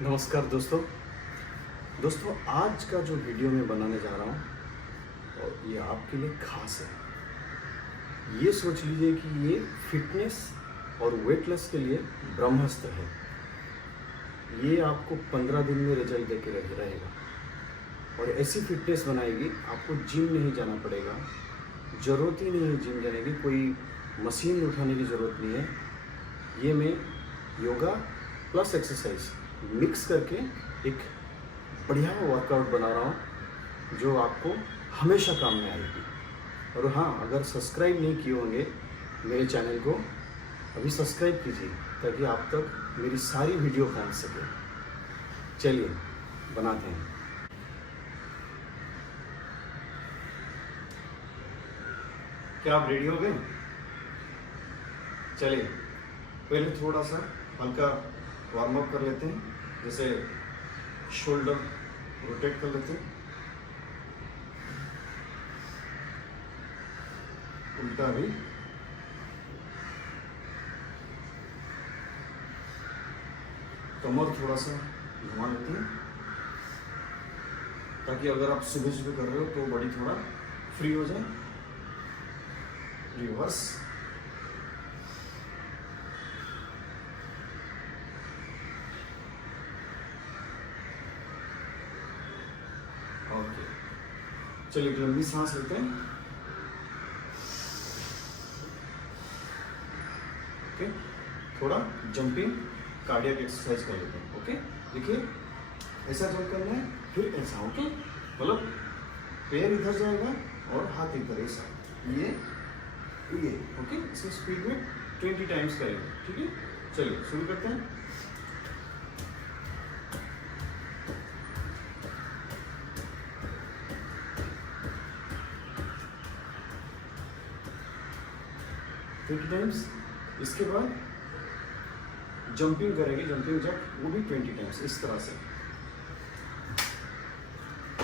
नमस्कार दोस्तों आज का जो वीडियो मैं बनाने जा रहा हूँ और ये आपके लिए खास है। ये सोच लीजिए कि ये फिटनेस और वेट लॉस के लिए ब्रह्मास्त्र है। ये आपको 15 दिन में रिजल्ट देके रहेगा और ऐसी फिटनेस बनाएगी, आपको जिम नहीं जाना पड़ेगा, ज़रूरत ही नहीं है जिम जाने की, कोई मशीन उठाने की ज़रूरत नहीं है। ये मैं योगा प्लस एक्सरसाइज मिक्स करके एक बढ़िया वर्कआउट बना रहा हूँ जो आपको हमेशा काम में आएगी। और हाँ, अगर सब्सक्राइब नहीं किए होंगे मेरे चैनल को, अभी सब्सक्राइब कीजिए ताकि आप तक मेरी सारी वीडियो पहुँच सके। चलिए बनाते हैं। क्या आप रेडी हो गए? चलिए पहले थोड़ा सा हल्का वार्म अप कर लेते हैं, जैसे शोल्डर रोटेट कर लेते हैं, उल्टा भी, कमर थोड़ा सा घुमा लेते हैं ताकि अगर आप सुबह सुबह कर रहे हो तो बॉडी थोड़ा फ्री हो जाए। Reverse, okay. चलिए एक लंबी सांस लेते हैं। ओके, थोड़ा जंपिंग कार्डियक एक्सरसाइज कर लेते हैं। ओके, देखिए ऐसा जंप करना है, फिर ऐसा। ओके, मतलब पैर इधर जाएगा और हाथ इधर, ऐसा, ये। ओके, इसे स्पीड में 20 टाइम्स करेंगे। ठीक है, चलिए शुरू करते हैं। टाइम्स। इसके बाद जंपिंग करेंगे, जंपिंग जब, वो भी 20 टाइम्स इस तरह से।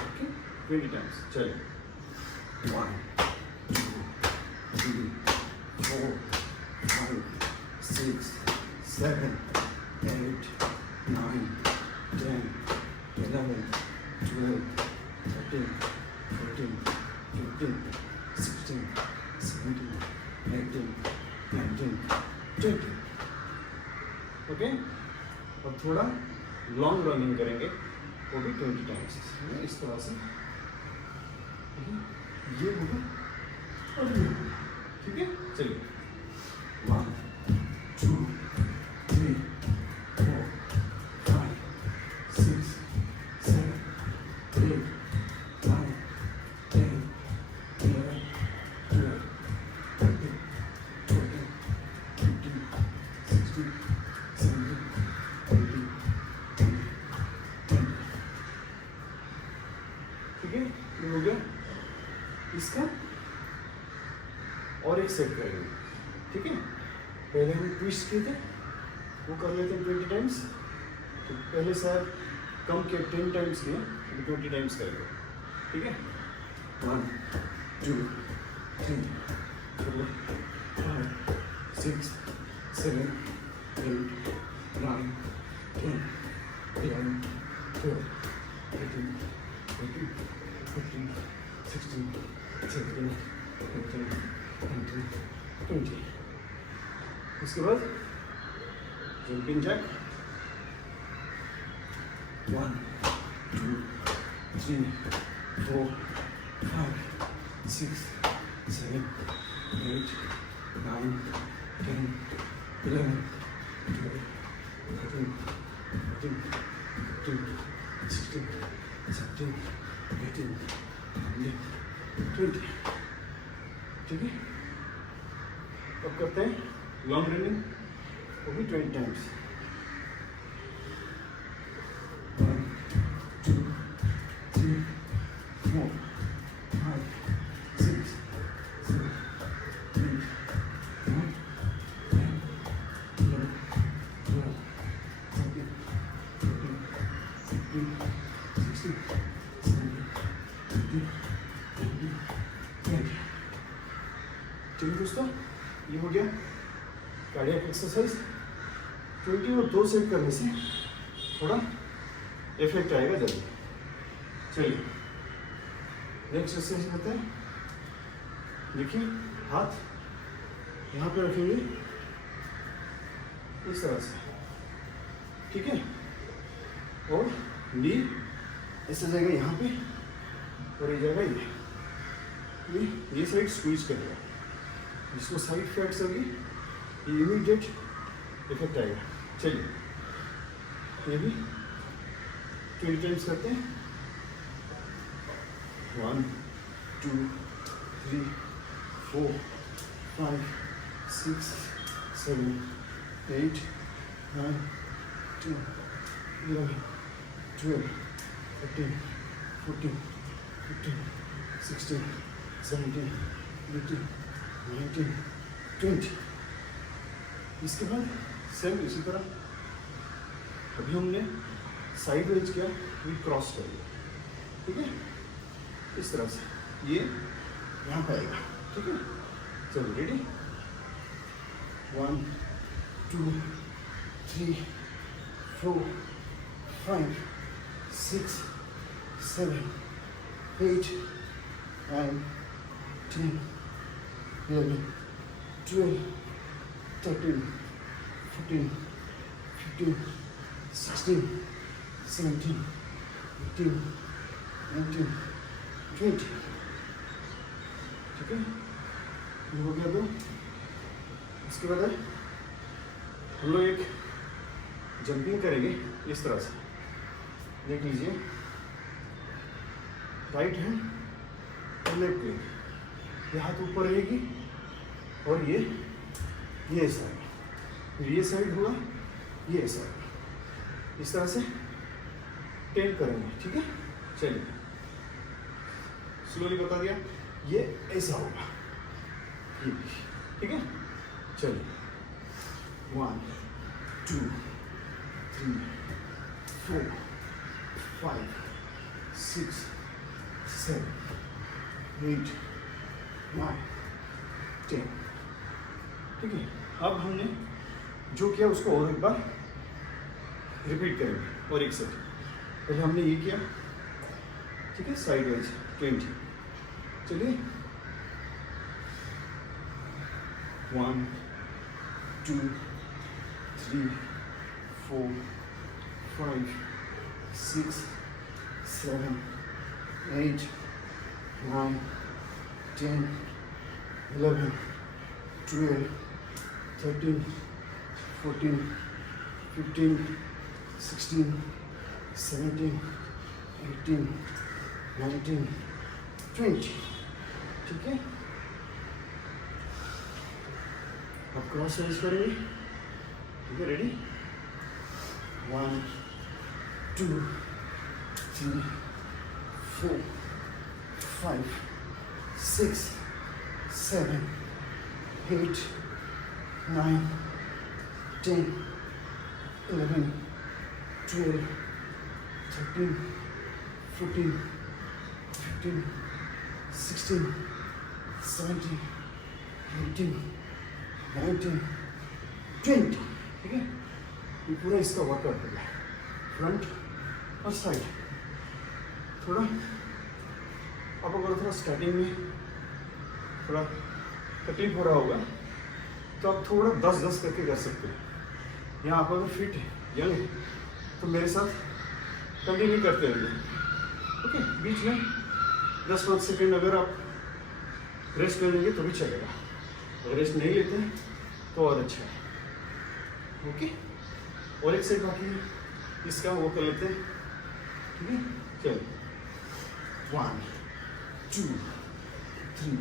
Okay, 20 times. चलिए 1 2 3 4 5 6 7 8 9 10 11 12 13 14 15 16 17 18 19 20। ओके, और थोड़ा लॉन्ग रनिंग करेंगे, वो भी 20 टाइम्स इस तरह से। ये होगा और ये होगा। ठीक है, चलिए 1 2 3 4 5 6 7 8 9 10 11 12 13 14 15 16 17 18 20। ठीक है, ये हो गया। इसका और एक सेट करेंगे। ठीक है, पहले हम ट्विस्ट किए थे, वो कर लेते हैं 20 टाइम्स। तो पहले शायद कम के 10 टाइम्स किए, अभी 20 टाइम्स करेंगे। ठीक है, 1 2 3 4 5 6 7 8 9 10 11 12 13 14 15 16 17 18 19 20। उसके बाद जंपिंग जैक 1 2 3 4 5 6 7 8 9 10 11 12 13 14 15 16 17 18 19 20। ठीक है, अब करते हैं लॉन्ग रनिंग, वो भी 20 टाइम्स। 1 2 3 4 5 6 7 8 9 10 11 12 13 14 15 16 17 18 19 20। चलिए दोस्तों, ये हो गया कार्डियक एक्सरसाइज। 20 और 2 सेट करने से थोड़ा इफेक्ट आएगा जल्दी। चलिए नेक्स्ट एक्सरसाइज करते हैं। देखिए हाथ यहाँ पे रखेंगे इस तरह से, ठीक है, और नी ऐसे जाएगा यहाँ पे और ये जाएगा ये साइड स्क्वीज करेगा, जिसको साइड फैट्स होगी ये इमीडिएट इफेक्ट आएगा। चलिए ये भी 20 टाइम्स करते हैं। 1 2 3 4 5 6 7 8 9 10 11 12 13 14 15 16 17 18 19 20। इसके बाद सेम इसी तरह अभी हमने साइड वेज किया, ये क्रॉस कर लिया, ठीक है, इस तरह से ये यहाँ पे आएगा, ठीक है। चलो रेडी, 1 2 3 4 5 6 7 8 9 10 11 12 13 14 15 16 17 18 19 20, ठीक है, ये हो गया दो। इसके बाद हम लोग एक जंपिंग करेंगे इस तरह से, देख लीजिए, राइट हैंड और लेफ्ट लेग, ये हाथ ऊपर रहेगी और ये साइड, फिर ये साइड हुआ, ये साइड, इस तरह से 10 करेंगे, ठीक है। चलिए स्लोली बता दिया, ये ऐसा होगा, ये, ठीक है। चलिए 1 2 3 4 5 6 7 8 9 10, ठीक है। अब हमने जो किया उसको और एक बार रिपीट करेंगे, और एक सेट पहले हमने ये किया, ठीक है, साइड वाइज 20। चलिए 1 2 3 4 5 6 7 8 9 10 11 12 13 14 15 16 17 18 19 20, ठीक है। अब क्रॉस वाइज करेंगे, ठीक है, रेडी, 1 2 3 4 5 6 7 8 9 10 11 12 13 14 15 16 17 18 19 20, ठीक है। ये पूरा इसका वर्कआउट होगा, फ्रंट और साइड। थोड़ा आप अगर थोड़ा स्टार्टिंग में थोड़ा तकलीफ हो रहा होगा तो आप थोड़ा 10-10 करके कर सकते हैं, या आप अगर फिट है, यंग है, तो मेरे साथ कंटिन्यू करते रहिए, ओके। बीच में 10-5 सेकेंड अगर आप रेस्ट कर लेंगे तो भी चलेगा, अगर रेस्ट नहीं लेते हैं तो और अच्छा है, ओके। और एक सेट बाकी है, इसका वो कर लेते हैं, ठीक है। चलिए 1 2 3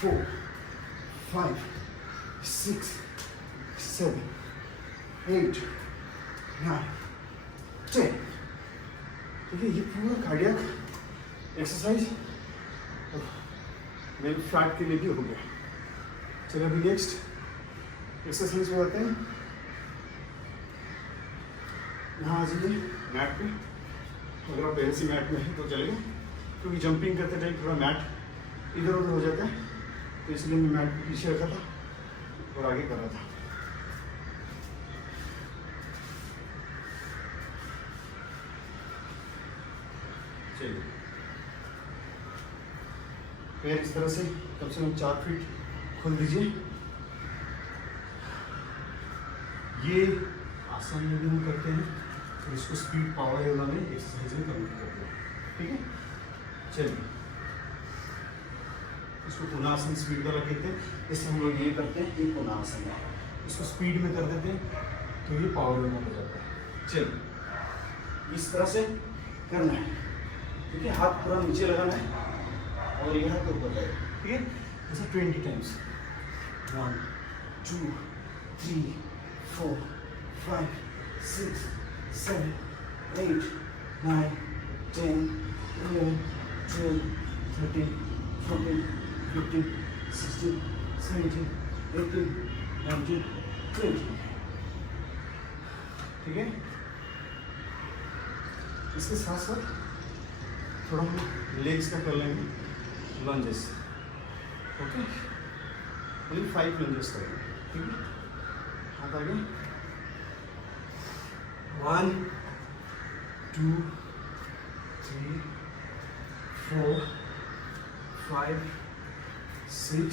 4 5 6 7 8 9 10, ठीक है। ये पूरा कार्डियक एक्सरसाइज मेरे फैट के लिए भी हो गया। चलिए अभी नेक्स्ट एक्सरसाइज में आते हैं। यहाँ आ जाइए मैट पे, अगर आप ऐसी मैट में हैं तो चलेगा, क्योंकि जंपिंग करते टाइम थोड़ा मैट इधर उधर हो जाता है, तो इसलिए मैं मैट को पीछे रखा था और आगे कर रहा था। चलिए, पैर इस तरह से कम 4 फीट खोल दीजिए। ये आसन में भी हम करते हैं, तो इसको स्पीड पावर योगा में एक्सरसाइज में कन्वर्ट करते हैं। ठीक है, चलिए, इसको कोणासन स्पीड वाला कहते हैं। इससे हम लोग ये करते हैं, ये कोणासन है, इसको स्पीड में कर देते हैं तो ये पावर योगा हो जाता है। चलिए, इस तरह से करना है। ठीक है, हाथ पूरा नीचे लगाना है और ये हाथ ऊपर जाएगा। ठीक है, ऐसा 20 टाइम्स। 1 2 3 4 5 6 7 8 9 10 11 12 13 14 15 16 17 18 19 20। ठीक है, इसके साथ साथ थोड़ा हम लेग्स का कर लेंगे, लंजेस। ओके, वही 5 लंजेस करेंगे। ठीक है, हाथ आगे, 1 2 3 4 5 6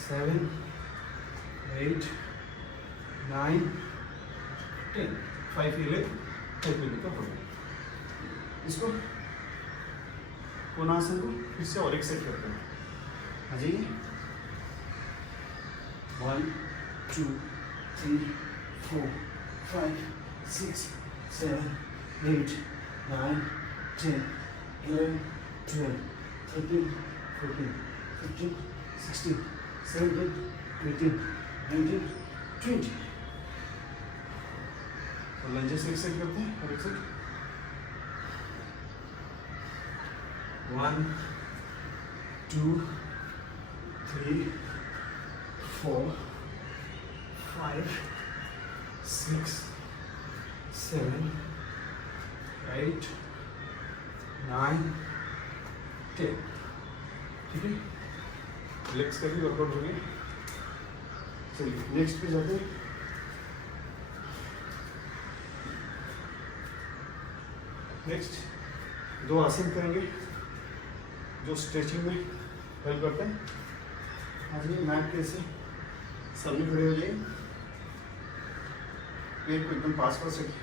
7 8 9 10। 5 ये लेग 5 लेग का हो गया। इसको कोणासन को फिर से और एक सेट करते हैं। हाँ जी, 1 2 3 4 5 6 7 8 9 10 11 12 13 14 15 16 17 18 19 20। तो लंजेस एक सेट करते हैं और एक सेट। 1 2 3 4 5 6 7 8 9 10। ठीक है, लेग्स का भी वर्कआउट हो गया। चलिए, नेक्स्ट पे जाते हैं। नेक्स्ट 2 आसन करेंगे जो स्ट्रेचिंग में हेल्प करते हैं। आज ये मैट के से सामने खड़े हो जाइए, पैर को एकदम पास पास रखिए,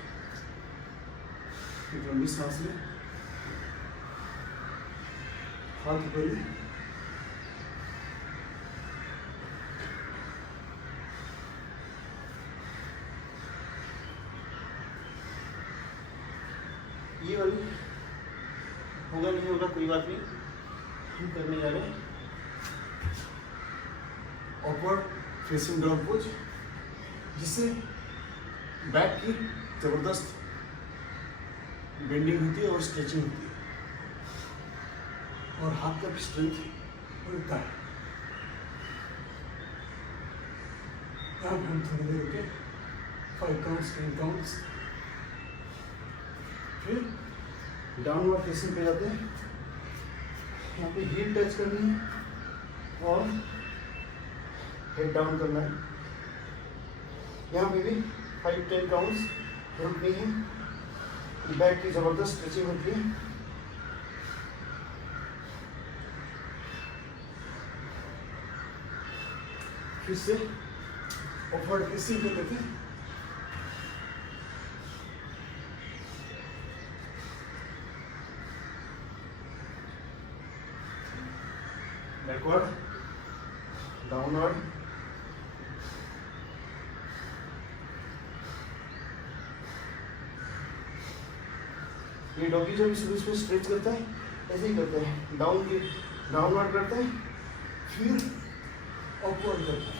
एक लंबी सांस लें, हाथ ऊपर ले, ये वाली होगा नहीं होगा कोई बात नहीं, हम करने जा रहे हैं अपवर्ड फेसिंग डॉग पोज, जिससे बैक की जबरदस्त बेंडिंग होती है और स्ट्रेचिंग होती है और हाथ का भी स्ट्रेंथ बढ़ता है। हम थोड़ी देर रुके, 5 काउंट्स 10 काउंट्स, फिर डाउनवर्ड फेसिंग पे जाते हैं। यहाँ पे हील टच करनी है और हेड डाउन करना है। यहाँ पे भी 5-10 काउंट्स रुकनी है, बैक की जबरदस्त स्ट्रेचिंग होती है। फिर से अपवर्ड फेसिंग पे लेते हैं। बैकवर्ड, डाउनवर्ड, ये डॉगी जब इसमें स्ट्रेच करता है ऐसे ही करते हैं, डाउनवर्ड करते हैं फिर अपवर्ड करते हैं।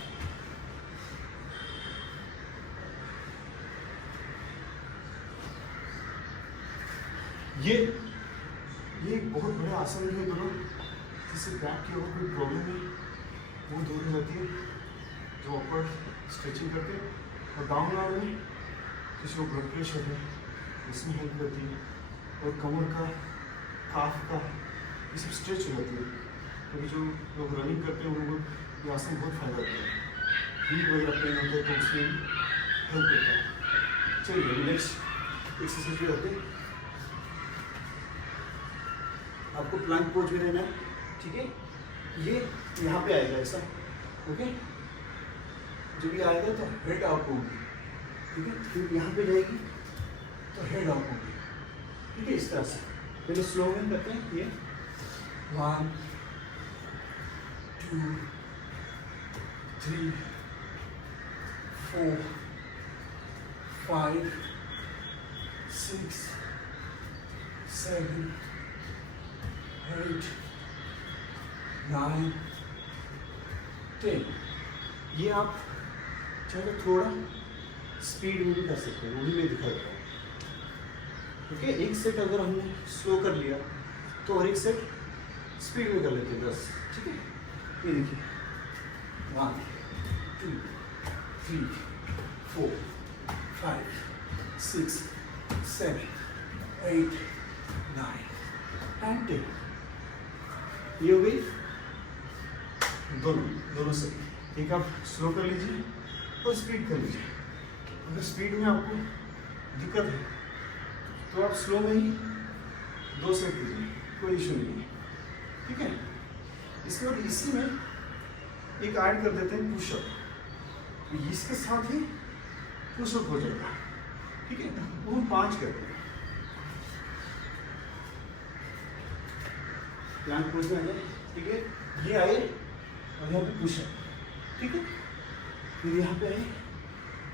ये बहुत बड़े आसन है दोनों, जिससे बैक की अगर कोई प्रॉब्लम है वो दूर हो जाती है जो अपवर्ड स्ट्रेचिंग करते हैं। और डाउनवर्ड में जिसको ब्लड प्रेशर है इसमें हेल्प करती है, और कमर का, काफ का ये सब स्ट्रेच हो जाती है। क्योंकि जो लोग रनिंग करते हैं उनको ये आसन बहुत फायदा देता है। हीट वगैरह पेन होता है तो उसमें हेल्प करता है। चलिए नेक्स्ट एक्सरसाइज पे आते हैं। आपको प्लैंक पोज में रहना है, ठीक है। ये यहाँ पे आएगा ऐसा, ओके। जब ये आएगा तो हेड आउट होगी, ठीक है। फिर यहाँ पे जाएगी तो हेड आउट होगी, ठीक है। इस तरह से पहले स्लो में करते हैं। ये 1 2 3 4 5 6 7 8 9 10। ये आप चाहे तो थोड़ा स्पीड में भी कर सकते हैं, वो भी मैं दिखा देता हूँ, ओके। एक सेट अगर हमने स्लो कर लिया तो और एक सेट स्पीड में कर लेते हैं 10, ठीक है। ये देखिए 1 2 3 4 5 6 7 8 9 एंड 10। ये हो गई दोनों से। एक आप स्लो कर लीजिए और स्पीड कर लीजिए। अगर स्पीड में आपको दिक्कत है तो आप स्लो में ही 2 सेट कीजिए, कोई इशू नहीं है, ठीक है। इसके बाद इसी में एक ऐड कर देते हैं पुशअप, तो इसके साथ ही पुशअप हो जाएगा, ठीक है। वो हम 5 करते हैं। प्लैंक पोज में आ जाए, ठीक है। ये आए और यहाँ पे पुशअप, ठीक है। फिर यहाँ पे आए,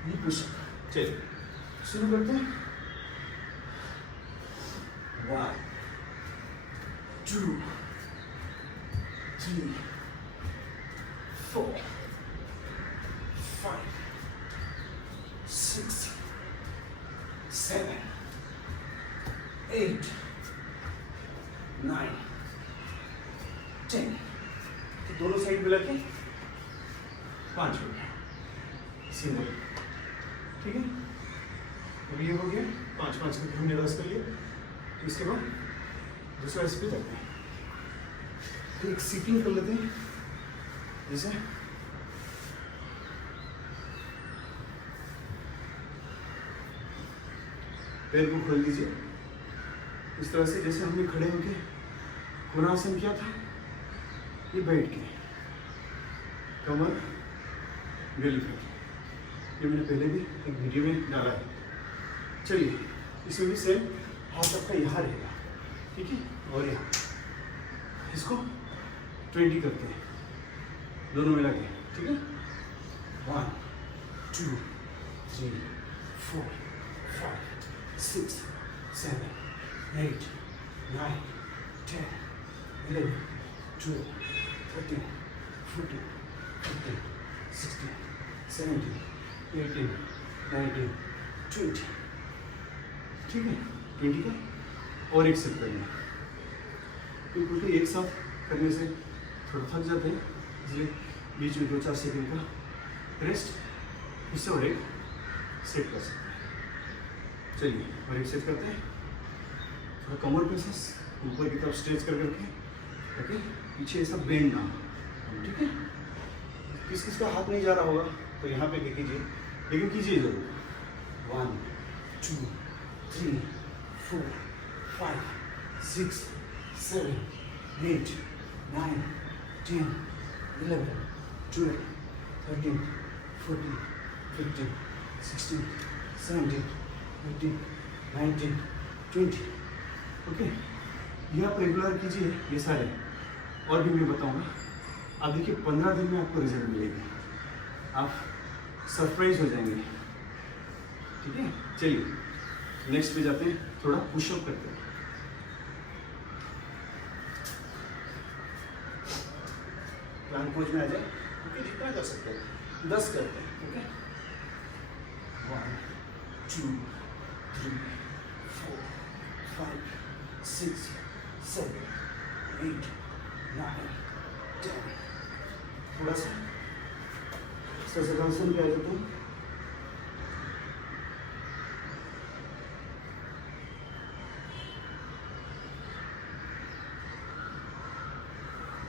ये पुशअप। चलिए शुरू करते हैं। 1 2 3 4 5 6 7 8 9 10। तो दोनों साइड मिला के 5 हो गया सिंगल, ठीक है। अब ये हो गया 5-5 करके हमने 10 कर लिया। तो इसके बाद दूसरा इस पे जाते हैं, तो एक सीटिंग कर लेते हैं। जैसे पैर को खोल दीजिए इस तरह से, जैसे हमने खड़े होके कोणासन किया था। ये बैठ के कमर बेली फैट, ये मैंने पहले भी एक वीडियो में डाला है। चलिए इसमें भी सेम हाथ आपका यहाँ रहेगा, ठीक है। और यहाँ इसको 20 करते हैं दोनों मिला के, ठीक है। 1 2 3 4 5 6 7 8 9 10 11 12 13 14 15 16 17 18 19 20, ठीक है। 20 का और एक सेट करना है, क्योंकि एक साथ करने से थोड़ा थक जाते हैं, इसलिए बीच में 2-4 सेकंड का रेस्ट इससे और एक सेट कर सकते हैं। चलिए और एक सेट करते हैं। थोड़ा कमर पे से ऊपर की तरफ स्ट्रेच कर करके, ओके। पीछे ऐसा बेंड ना हो, ठीक है। किस किस का हाथ नहीं जा रहा होगा तो यहाँ पे कीजिए, लेकिन कीजिए जरूर। 1 2 3 4 5 6 7 8 9 10 11 12 13 14 15 16 17 18 19 20, ओके। ये आप रेगुलर कीजिए ये सारे, और भी मैं बताऊंगा। अब देखिए 15 दिन में आपको रिजल्ट मिलेगा, आप सरप्राइज हो जाएंगे, ठीक है। चलिए नेक्स्ट पे जाते हैं, थोड़ा पुशअप करते हैं। प्लैंक पोज में आ जाए, ओके। जितना कर सकते हैं 10 करते हैं, ओके। 1 2 3 4 5 6 7 8 9 10। थोड़ा सा ससुरासन पे आ जाता हूँ।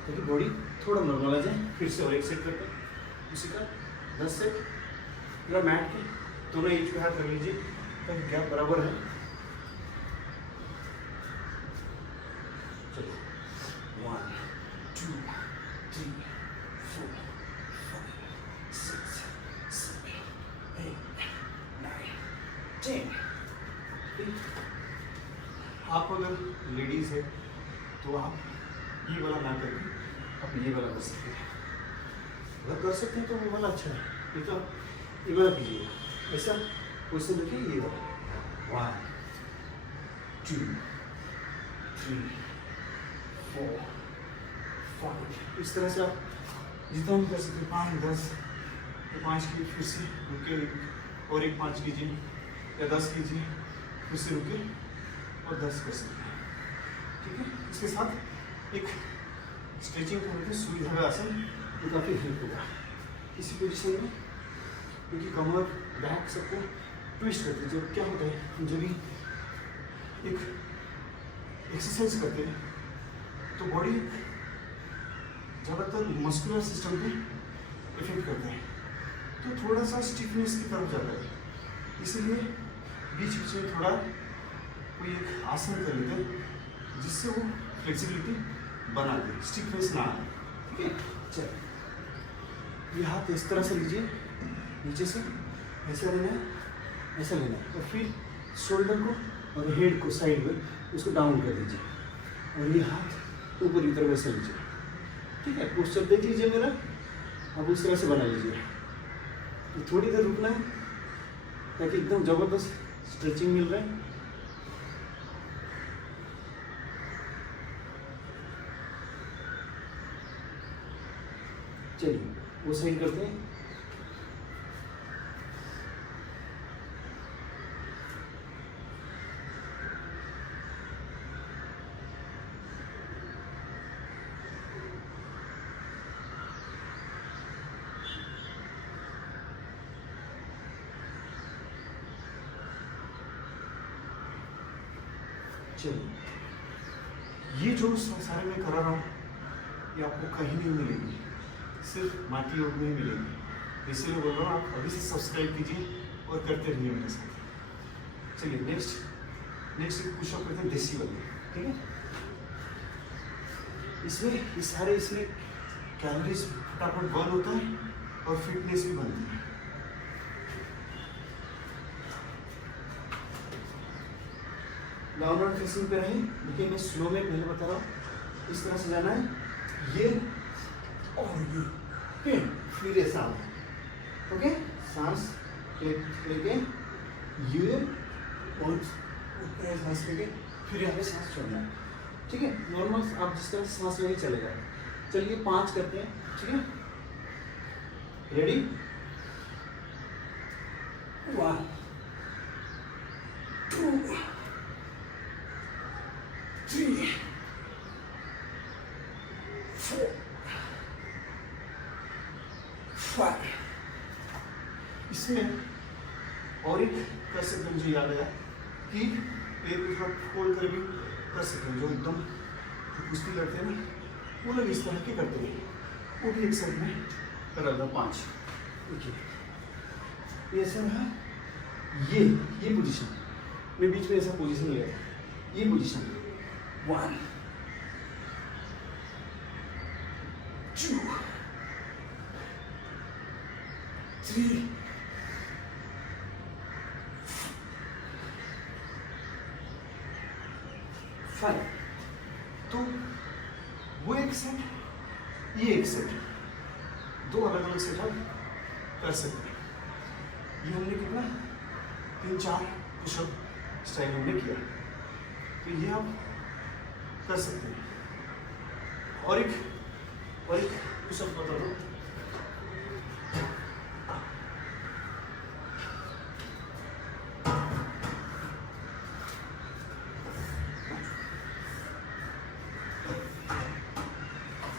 ताकि बॉडी थोड़ा नॉर्मल आ जाए। फिर से और एक सेट करते हैं उसी का 10 सेट। पूरा मैट के दोनों एज पे हाथ रख लीजिए ताकि गैप बराबर है। चलिए ठीक? आप अगर लेडीज़ है तो आप ये वाला ना करके आप ये वाला कर सकते हैं। अगर कर सकते हैं तो वो वाला अच्छा है, नहीं तो ये वाला कीजिएगा। ऐसा क्वेश्चन रखिए, ये वाला 1 2 3 4 5, इस तरह से आप जितना भी कर सकते हैं, 5 10, तो 5 की फिर से रुके और एक 5 कीजिए या 10 कीजिए, फिर से रुके और 10 कर सकते हैं। ठीक है, इसके साथ एक स्ट्रेचिंग करने के सुविधा आसन, ये काफ़ी हेल्प होगा इसी पोजिशन में, क्योंकि कमर बैक सबको ट्विस्ट करते हैं। जब क्या होता है, जब भी एक एक्सरसाइज करते हैं तो बॉडी ज़्यादातर मस्कुलर सिस्टम पे इफेक्ट करता है, तो थोड़ा सा स्टिफनेस की तरफ जाता है। इसलिए बीच बीच में थोड़ा कोई एक आसन कर लेते हैं जिससे वो फ्लेक्सिबिलिटी बना दे, स्टिफनेस ना आए। ठीक है, चल ये हाथ इस तरह से लीजिए, नीचे से ऐसा लेना है, ऐसा लेना है, और फिर शोल्डर को और हेड को साइड में उसको डाउन कर दीजिए, और ये हाथ ऊपर की तरफ ऐसे लीजिए। ठीक है, पोस्चर देख लीजिए मेरा, अब उस तरह से बना लीजिए। तो थोड़ी देर रुकना है ताकि एकदम ज़बरदस्त स्ट्रेचिंग मिल रहा है। चलिए वो साइड करते हैं। चलिए, ये जो सारे मैं करा रहा हूँ ये आपको कहीं नहीं मिलेगी, सिर्फ माटी योग में ही मिलेगी। इसलिए बोल रहा हूँ आप अभी से सब्सक्राइब कीजिए और करते रहिए मेरे साथ। चलिए नेक्स्ट एक पुशअप करते हैं देसी वाले। ठीक है, इसमें कैलोरीज फटाफट बर्न होता है और फिटनेस भी बनती है। डाउनवर्ड फेसिंग पे रहें, लेकिन मैं स्लो में पहले बता रहा हूँ। इस तरह से जाना है, ये और ये, फिर ऐसा ओके, सांस लेके ये और ऊपर सांस लेके फिर यहाँ पे सांस छोड़ना है। ठीक है, नॉर्मल आप जिस तरह से सांस लेके चलेगा। चलिए 5 करते हैं। ठीक है, रेडी, 1 2 3 4 5। इसमें और एक कर सकते हैं, मुझे याद आया कि पैर को थोड़ा फोल्ड कर भी कर सकते हैं। जो एकदम कुश्ती लड़ते हैं ना, वो लोग इस तरह के करते हैं, वो भी एक साइड में कर रहा। 5 देखिए, ये ऐसा है, ये पोजीशन मैं बीच में ऐसा पोजीशन ले, ये पोजीशन 1 2 3 5। तो वो एक सेट, ये एक सेट, 2 अलग अलग सेट आप कर सकते हैं। ये हमने कितना 3-4 पुशअप स्टाइल हमने किया, तो ये आप कर सकते हैं। और एक पुशअप बता दो।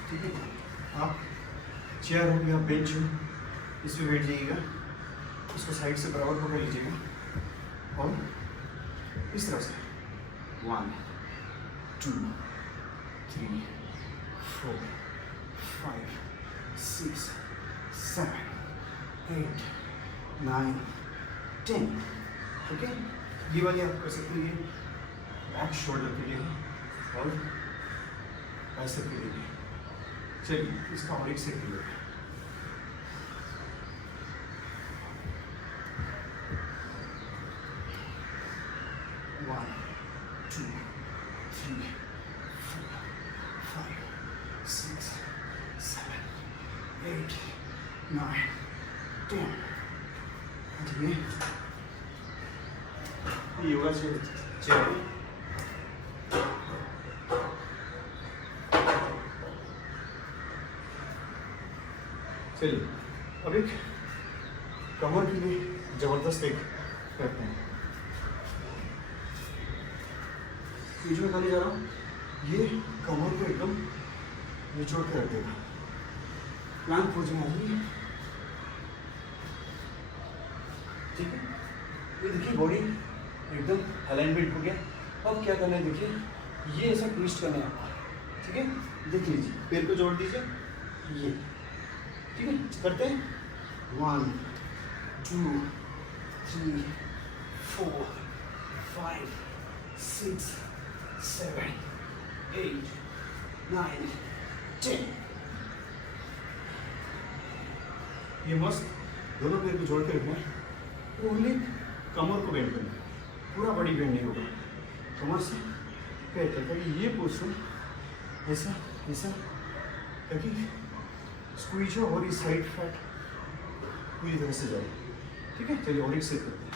ठीक है, आप चेयर हो या बेंच हो, इस पर बैठ जाइएगा, इसको साइड से बराबर पकड़ लीजिएगा और इस तरह से 1 2 3 4 5 6 7 8 9 10। ठीक है, ये वाली आप कर सकते हैं, बैक शोल्डर के लिए और बाइसेप के लिए। चलिए इसका और एक सेट ले। 1 2 3 4 5 6 7 8 9 10। ये योगा चेयर है। चलिए अब एक कमर के लिए जबरदस्त एक करते हैं। बीच में खाली जा रहा हूँ, ये कमर को एकदम निचोड़ के रख देगा। प्लांक पोज में आइए, ठीक है। ये देखिए बॉडी एकदम अलाइनमेंट हो गया। अब क्या करना है देखिए, ये ऐसा ट्विस्ट करना है आपको, ठीक है। देख लीजिए, पैर को जोड़ दीजिए, ये ठीक है। करते हैं 1 2 3 4 5 6 7 8 9 10। ये मस्त दोनों पैर को जोड़ के रखना है। ओनली कमर को बेंड करना है, पूरा बॉडी बेंड नहीं होगा। कमर से पैर तक ये पोस्टर ऐसा ऐसा, ताकि स्क्वीज हो और इस साइड फैट पूरी तरह से जाए, ठीक है। चलिए और एक सेट करते हैं।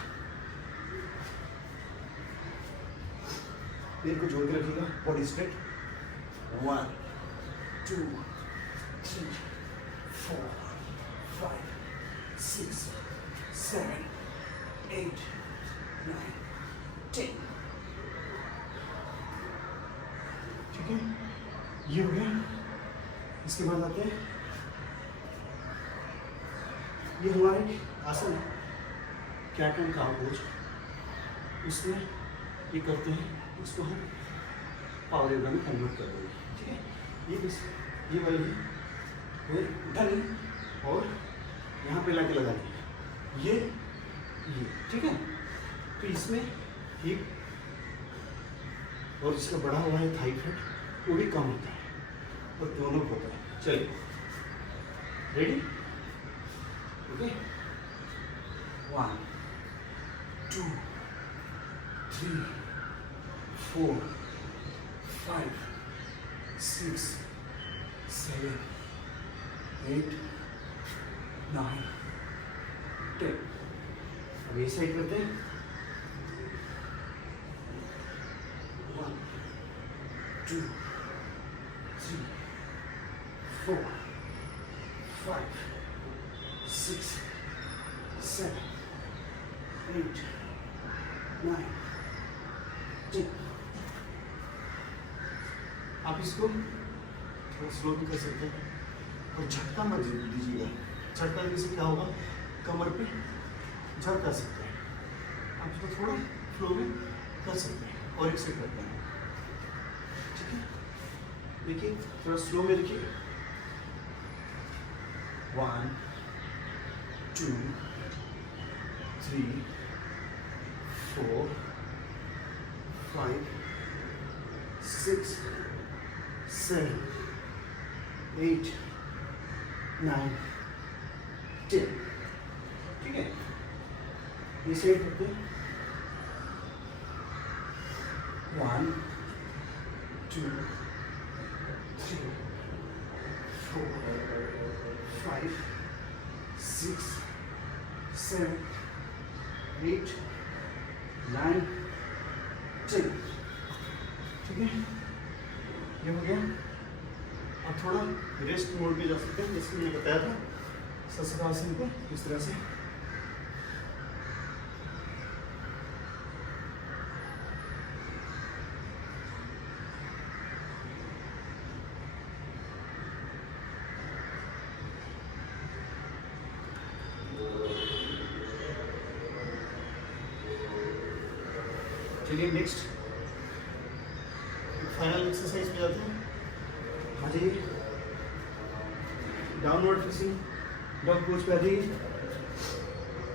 पैर को जोड़ के रखिएगा, बॉडी स्ट्रेट। 1 2 3 4 5 6 7 8 9 10। ठीक है, ये हो गया। इसके बाद आते हैं, ये हमारा एक आसन है, कैट एंड काउ पोज। इसमें ये करते हैं, इसको हम पावर योगा में कन्वर्ट कर देंगे, ठीक है। ये वाली है, फिर उठा नहीं और यहाँ पे लाके लगा दिया, ये ठीक है। तो इसमें एक और इसका बढ़ा हुआ है थाई फैट, वो भी कम होता है और दोनों होता है। चलिए रेडी, ओके। 1 2 3 4 5 6 7 8 9 10। अब ये साइड करते हैं। 1 2 3 4 5 6 7 8 9 10। आप इसको थोड़ा स्लो भी कर सकते हैं और झटका मत दीजिएगा। झटका देने से क्या होगा, कमर पे झटका सकते हैं। आप इसको थोड़ा फ्लो में कर सकते हैं और एक सेट करते हैं, ठीक है। देखिए थोड़ा स्लो में देखिए। 1 2 3 4 5 6 7 8 9 10। ठीक है, ये साइड करते हैं। 1 2 3 4 5 6 7 8 9 10। ठीक है, ये हो गया। अब थोड़ा रेस्ट मोड पे जा सकते हैं, जैसे मैंने बताया था शशकासन पे, इस तरह से। चलिए नेक्स्ट फाइनल एक्सरसाइज पे जाते हैं। आ जाइए, डाउनवर्ड फेसिंग डॉग पोज पे आ जाइए।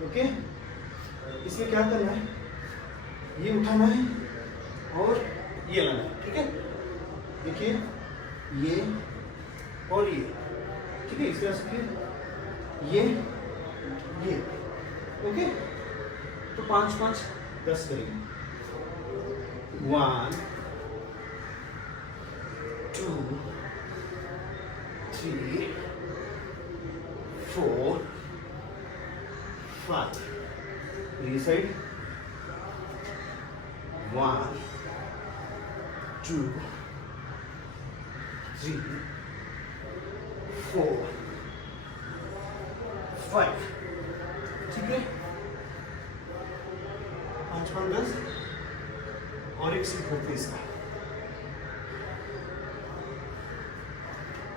ओके, इसमें क्या करना है, ये उठाना है और ये लाना है, ठीक है। देखिए ये और ये, ठीक है। इस तरह से फिर ये ओके। तो 5 5 10 करेंगे। 1 2 3 4 5 this side 1 2 3 4 5 ठीक है 5 और एक सीट होती है इसका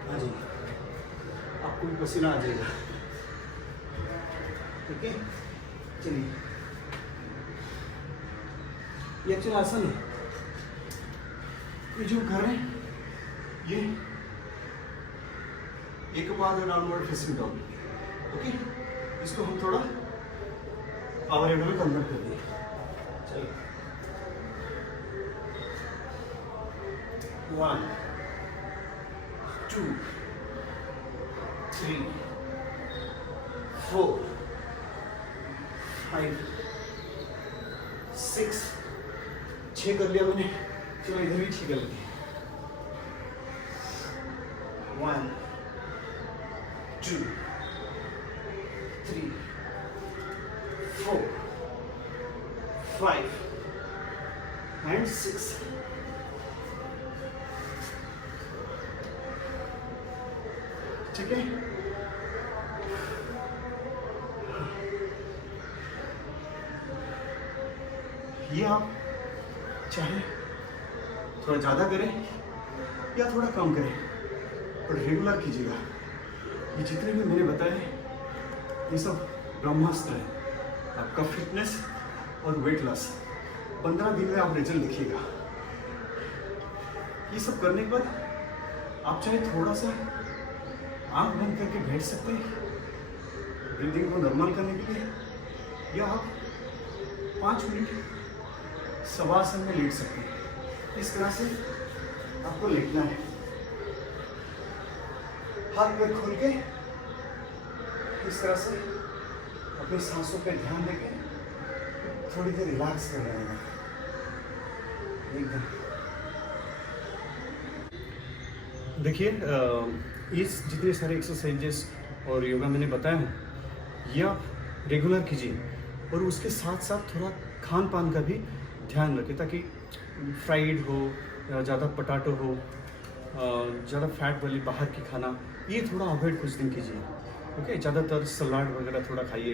हाँ जी आपको भी पसीना आ जाएगा ठीक है चलिए ये एक्चुअली आसन है ये जो कर रहे हैं ये एक बाद डाउनवर्ड फेसिंग डॉग ओके इसको हम थोड़ा पावर एंगल में कन्वर्ट कर दिए चलिए 1 2 3 4 5 6 6 कर लिया मैंने चलो इधर भी 6 कर लेते हैं 1 2 3 4 5 and 6 ठीक है ये आप चाहे थोड़ा ज़्यादा करें या थोड़ा कम करें पर रेगुलर कीजिएगा ये जितने भी मैंने बताए ये सब ब्रह्मास्त्र है आपका फिटनेस और वेट लॉस 15 दिन में आप रिजल्ट देखिएगा ये सब करने के बाद आप चाहे थोड़ा सा आंख बंद करके बैठ सकते हैं ब्रीदिंग को नॉर्मल करने के लिए या आप 5 मिनट शवासन में लेट सकते हैं इस तरह से आपको लेटना है हाथ पैर खोल के इस तरह से अपनी सांसों पे ध्यान देके थोड़ी देर रिलैक्स कर लेना एकदम देखिए इस जितने सारे एक्सरसाइजेस और योगा मैंने बताया है ये आप रेगुलर कीजिए और उसके साथ साथ थोड़ा खान पान का भी ध्यान रखें ताकि फ्राइड हो या ज़्यादा पोटैटो हो ज़्यादा फैट वाली बाहर की खाना ये थोड़ा अवॉइड कुछ दिन कीजिए ओके ज़्यादातर सलाद वगैरह थोड़ा खाइए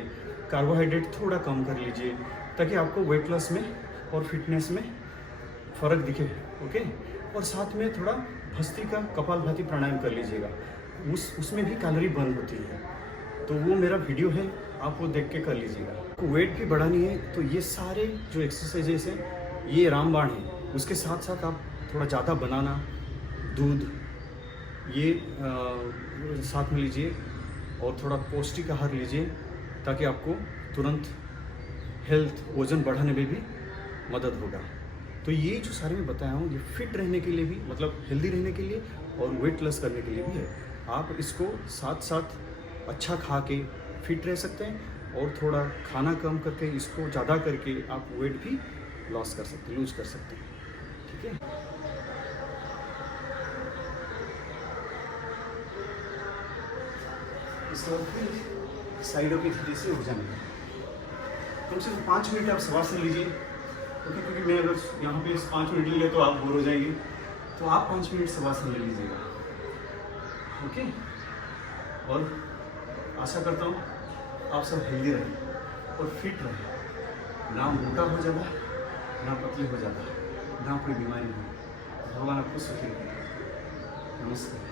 कार्बोहाइड्रेट थोड़ा कम कर लीजिए ताकि आपको वेट लॉस में और फिटनेस में फ़र्क दिखे ओके और साथ में थोड़ा भस्त्रिका कपालभाति प्राणायाम कर लीजिएगा उसमें भी कैलोरी बर्न होती है तो वो मेरा वीडियो है आप वो देख के कर लीजिएगा आपको वेट भी बढ़ानी है तो ये सारे जो एक्सरसाइजेस हैं ये रामबाण है उसके साथ साथ आप थोड़ा ज़्यादा बनाना दूध ये साथ में लीजिए और थोड़ा पौष्टिक आहार लीजिए ताकि आपको तुरंत हेल्थ वजन बढ़ाने में भी मदद होगा तो ये जो सारे मैं बताया हूँ ये फिट रहने के लिए भी मतलब हेल्दी रहने के लिए और वेट लॉस करने के लिए भी है आप इसको साथ साथ अच्छा खा के फिट रह सकते हैं और थोड़ा खाना कम करके इसको ज़्यादा करके आप वेट भी लॉस कर सकते हैं लूज कर सकते हैं ठीक है इसके बाद फिर साइडों की धीरे से उठ जाएंगे कम से कम 5 मिनट आप शवासन लीजिए ओके क्योंकि मैं अगर यहाँ पे 5 मिनट ले तो आप बोर हो जाएंगे तो आप 5 मिनट शवासन ले लीजिएगा ओके और आशा करता हूँ आप सब हेल्दी रहें और फिट रहें ना मोटा हो जाना ना पतले हो जाना ना कोई बीमारी हो भगवान आपको सुखी रखें नमस्कार